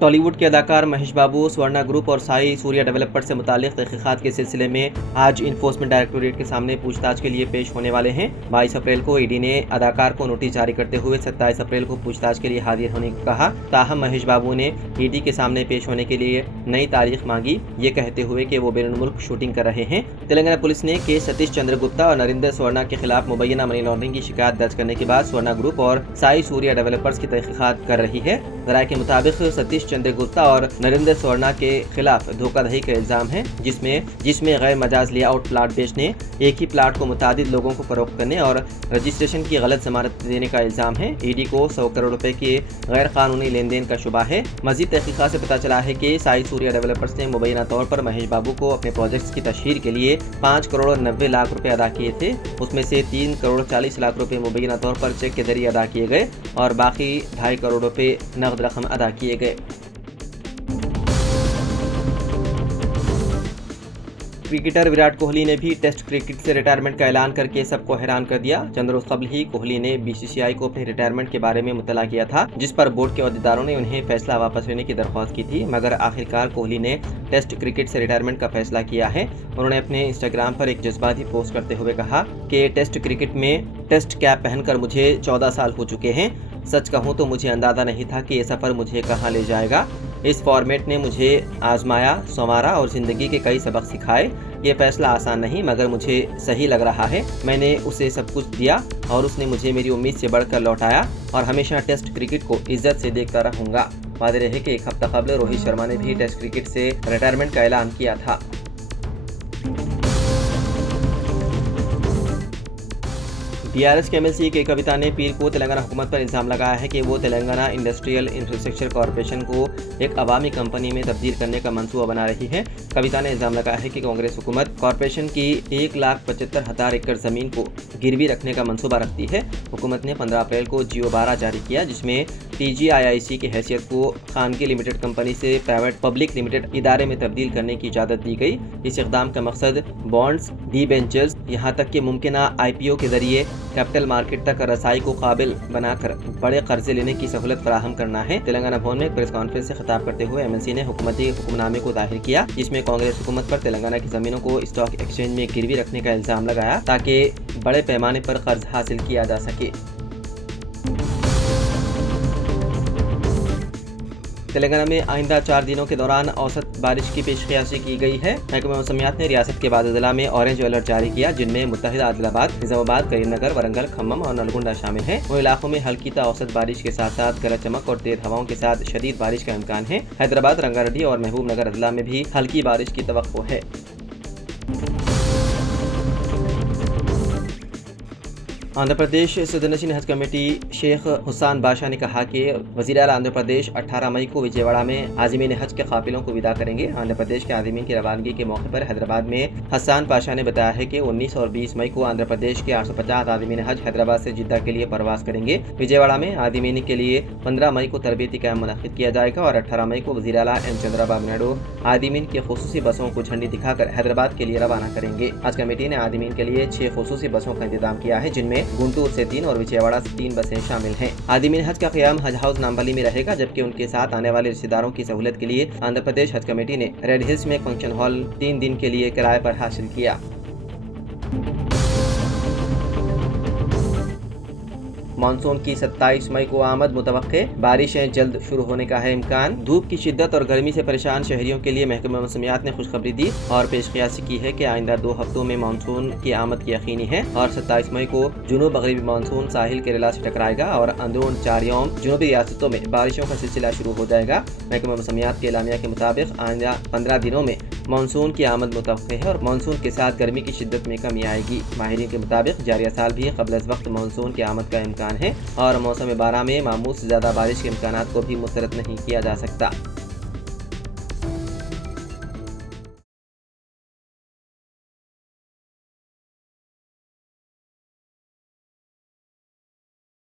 टॉलीवुड के अदाकार महेश बाबू स्वर्णा ग्रुप और साई सूर्या डेवलपर्स से मुतालिक तहकीकात के सिलसिले में आज इन्फोर्समेंट डायरेक्टोरेट के सामने पूछताछ के लिए पेश होने वाले हैं। 22 अप्रैल को ईडी ने अदाकार को नोटिस जारी करते हुए 27 अप्रैल को पूछताछ के लिए हाजिर होने को कहा। ताहम महेश बाबू ने ईडी के सामने पेश होने के लिए नई तारीख मांगी, ये कहते हुए कि वो बैनुल-मुल्क शूटिंग कर रहे हैं। तेलंगाना पुलिस ने के सतीश चंद्र गुप्ता और नरिंदर स्वर्णा के खिलाफ मुबैना मनी लॉन्ड्रिंग की शिकायत दर्ज करने के बाद स्वर्णा ग्रुप और साई सूर्या डेवलपर्स की तहकीकात कर रही है। राय के मुताबिक सतीश चंद्र गुप्ता और नरिंदर स्वर्णा के खिलाफ धोखाधड़ी का इल्जाम है, जिसमें गैर मजाज लेआउट प्लाट बेचने, एक ही प्लाट को मुतादिद लोगों को फरोख्त करने और रजिस्ट्रेशन की गलत जमानत देने का इल्जाम है। ईडी को 100 करोड़ रुपए के गैर कानूनी लेन देन का शुबा है। मजीद तहकीकात से पता चला है कि साई सूर्या डेवलपर्स ने मुबैना तौर पर महेश बाबू को अपने प्रोजेक्ट्स की तशहीर के लिए 5 करोड़ 90 लाख रुपए अदा किए थे। उसमें से 3 करोड़ 40 लाख रुपए मुबैना तौर पर चेक के जरिए अदा किए गए और बाकी 2.5 करोड़ रुपए नकद रकम अदा किए गए। क्रिकेटर विराट कोहली ने भी टेस्ट क्रिकेट से रिटायरमेंट का ऐलान करके सबको हैरान कर दिया। चंद रोज कबल ही कोहली ने बीसीसीआई को अपने रिटायरमेंट के बारे में मुतला किया था, जिस पर बोर्ड के अहदेदारों ने उन्हें फैसला वापस लेने की दरख्वास्त की थी, मगर आखिरकार कोहली ने टेस्ट क्रिकेट से रिटायरमेंट का फैसला किया है। उन्होंने अपने इंस्टाग्राम पर एक जज्बाती पोस्ट करते हुए कहा कि टेस्ट क्रिकेट में टेस्ट कैप पहनकर मुझे 14 साल हो चुके हैं। सच कहूँ तो मुझे अंदाजा नहीं था कि ये सफ़र मुझे कहाँ ले जाएगा। इस फॉर्मेट ने मुझे आजमाया, संवारा और ज़िंदगी के कई सबक सिखाए। ये फैसला आसान नहीं मगर मुझे सही लग रहा है। मैंने उसे सब कुछ दिया और उसने मुझे मेरी उम्मीद से बढ़कर लौटाया और हमेशा टेस्ट क्रिकेट को इज्जत से देखता रहूँगा। वादे रहे कि एक हफ्ता कबल रोहित शर्मा ने भी टेस्ट क्रिकेट से रिटायरमेंट का ऐलान किया था। टीआरएस के एमएलसी के कविता ने पीर को तेलंगाना हुकूमत पर इल्ज़ाम लगाया है कि वो तेलंगाना इंडस्ट्रियल इंफ्रास्ट्रक्चर कॉरपोरेशन को एक अवामी कंपनी में तब्दील करने का मंसूबा बना रही है। कविता ने इल्ज़ाम लगाया है कि कांग्रेस हुकूमत कॉरपोरेशन की 1,75,000 एकड़ ज़मीन को गिरवी रखने का मंसूबा रखती है। हुकूमत ने 15 अप्रैल को जियो 12 जारी किया, जिसमें TGIIC की हैसियत को खानगी लिमिटेड कंपनी से प्राइवेट पब्लिक लिमिटेड इदारे में तब्दील करने की इजाज़त दी गई। इस इक़दाम का मकसद बॉन्ड्स, डिबेंचर्स, यहाँ तक कि मुमकिना IPO के जरिए कैपिटल मार्केट तक रसाई को काबिल बनाकर बड़े कर्जे लेने की सहूलत फराहम करना है। तेलंगाना भवन में प्रेस कॉन्फ्रेंस से खिताब करते हुए एमएलसी ने हुकूमती हुक्मनामे को जाहिर किया, जिसमें कांग्रेस हुकूमत पर तेलंगाना की ज़मीनों को स्टॉक एक्सचेंज में गिरवी रखने का इल्ज़ाम लगाया ताकि बड़े पैमाने पर कर्ज हासिल किया जा सके। तेलंगाना में आइंदा 4 दिनों के दौरान औसत बारिश की पेशकयासी की गई है। महकमा मौसमियात ने रियासत के बाद जिला में ऑरेंज अलर्ट जारी किया, जिनमें मुत्तहिदा आदिलाबाद, निजामाबाद, करीमनगर, वरंगल, खम्मम और नलगुंडा शामिल हैं। उन इलाकों में हल्की ता औसत बारिश के साथ साथ गरज चमक और तेज हवाओं के साथ शदीद बारिश का इम्कान है। हैदराबाद, रंगारेड्डी और महबूब नगर अजला में भी हल्की बारिश की तवक्को है। आंध्र प्रदेश सदनशीन हज कमेटी शेख हुसैन बादशाह ने कहा कि वज़ीर आला आंध्र प्रदेश 18 मई को विजयवाड़ा में आज़मीन हज के काफिलों को विदा करेंगे। आंध्र प्रदेश के आज़मीन की रवानगी के मौके पर हैदराबाद में हसन पाशा ने बताया है कि 19 और 20 मई को आंध्र प्रदेश के 850 आज़मीन हज हैदराबाद से जिद्दा के लिए परवास करेंगे। विजयवाड़ा में आज़मीन के लिए 15 मई को तरबियती कैंप मुनक्किद किया जाएगा और 18 मई को वज़ीर आला एम चंद्रबाबू नायडू आज़मीन की खुसूसी बसों को झंडी दिखाकर हैदराबाद के लिए रवाना करेंगे। हज कमेटी ने आज़मीन के लिए 6 खुसूसी बसों का इंतजाम किया है, जिनमें गुंटूर से 3 और विजयवाड़ा से 3 बसें शामिल हैं। आदिमीन हज का क़याम हज हाउस नामबली में रहेगा, जबकि उनके साथ आने वाले रिश्तेदारों की सहूलत के लिए आंध्र प्रदेश हज कमेटी ने रेड हिल्स में फंक्शन हॉल 3 दिन के लिए किराए पर हासिल किया। मानसून की 27 मई को आमद मुतवक्के, बारिशें जल्द शुरू होने का है इम्कान। धूप की शिद्दत और गर्मी से परेशान शहरियों के लिए महकमा मौसमियात ने खुशखबरी दी और पेशकयासी की है कि आइंदा 2 हफ्तों में मानसून की आमद की यकीनी है और 27 मई को जुनूब मगरबी मानसून साहिल केरला से टकराएगा और अंदरून 4 यौम जुनूबी रियासतों में बारिशों का सिलसिला शुरू हो जाएगा। महकमा मौसमियात के एलामिया के मुताबिक आइंदा 15 दिनों में मानसून की आमद मुतवक्के है और मानसून के साथ गर्मी की शिद्दत में कमी आएगी। माहिरीन के मुताबिक जारिया साल भी क़ब्ल अज़ वक्त मानसून की आमद का इम्कान है और मौसम बारह में मामूल से ज़्यादा बारिश के इम्कानात को भी मुस्तरद नहीं किया जा सकता।